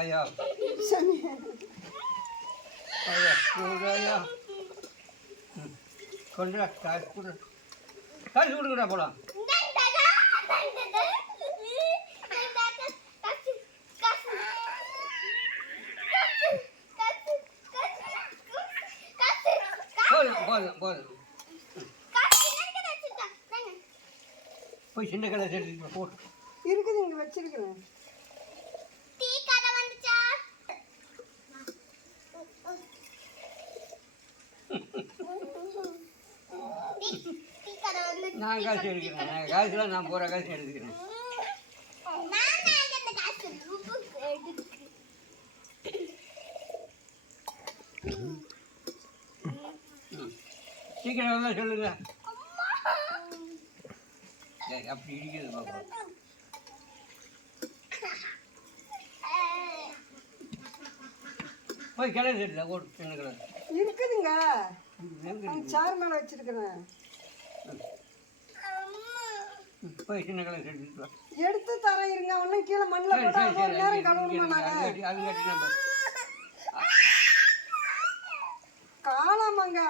ஐயா சாமி ஐயா ஐயா கொண்டுடா காசு கொடு காசு கொடுக்குறா போலாம் போதும் போதும் போதும் போய் சின்ன கடை சேர்த்து போட்டு இருக்குது இங்கே வச்சிருக்கிறேன். நான் காசு எடுக்கிறேன் காசுலாம் நான் போகிற காசு எடுத்துக்கிறேன். சீக்கிரம் தான் சொல்லுங்க. அப்படி இருக்கிறது பாப்பா போய் கிளை தெரியல ஓடு சின்ன கிளை இருக்குதுங்க சார் மேலே வச்சிருக்கிறேன். போய் சின்ன கிளை எடுத்துட்டு எடுத்து தரேன் இருங்க. ஒன்றும் கீழே மண்ணில் போட்டு ஒரு நேரம் கழுவணுமா நாங்கள்? அது கட்டி நம்ம காணாமாங்க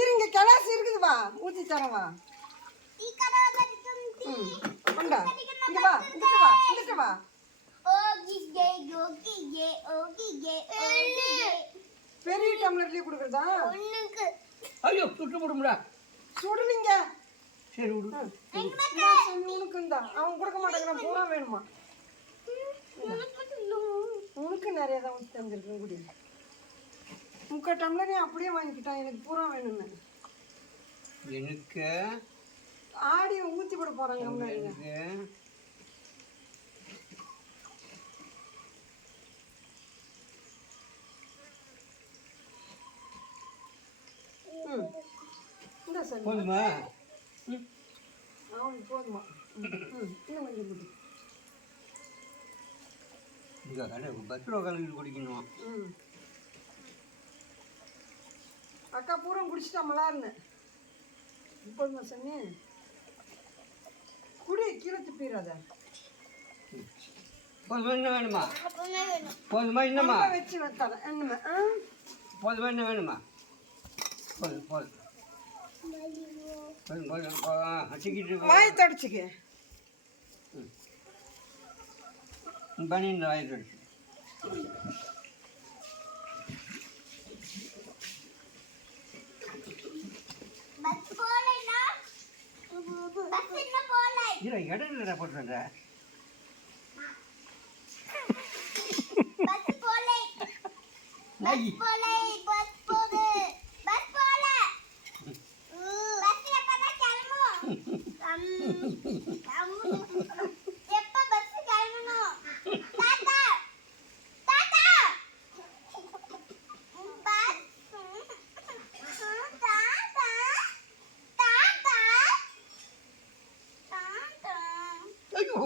இருங்க கிளாஸ் இருக்குதுவா ஊற்றி தரவா கொண்டா இங்க வா இங்கிட்டு வா பெரிய டம்ளர்லயே கொடுக்குறதா? ஐயோ சுட்டு போடும்டா சுடுவீங்க. சரி விடு உனக்கு இருந்தா அவன் கொடுக்க மாட்டேங்கிறான். பூரா வேணுமா? உனக்கு நிறைய தான் ஊற்றி தந்துருக்கேன் குடி. 3/4 டம்ளரையும் அப்படியே வாங்கிக்கிட்டான். எனக்கு பூரா வேணும்னு எனக்கு ஆடி ஊற்றி போட போகிறாங்க முன்னாடி. இந்த சார் போதுமா? அவனுக்கு போதுமா? இன்னும் கொஞ்சம் குடி. இங்கே கடை 10 ரூபா கலந்து குடிக்கணும். அக்கா பூரா குடிச்சிட்டா மலார்னு. போதுமா சாமி? குடி கீழே துப்பிடாத. போதுமா இன்னும் வேணுமா? போதுமா இன்னமா வச்சு வைத்தால என்னமா? போதுமா இன்னும் வேணுமா? போதும் போதும் போதும் போதும் அடிக்கிட்டு வாய் தொடச்சிக்க. பனியன் வாய் தொடச்சு இடையில போட்டுறேன். ஐயோ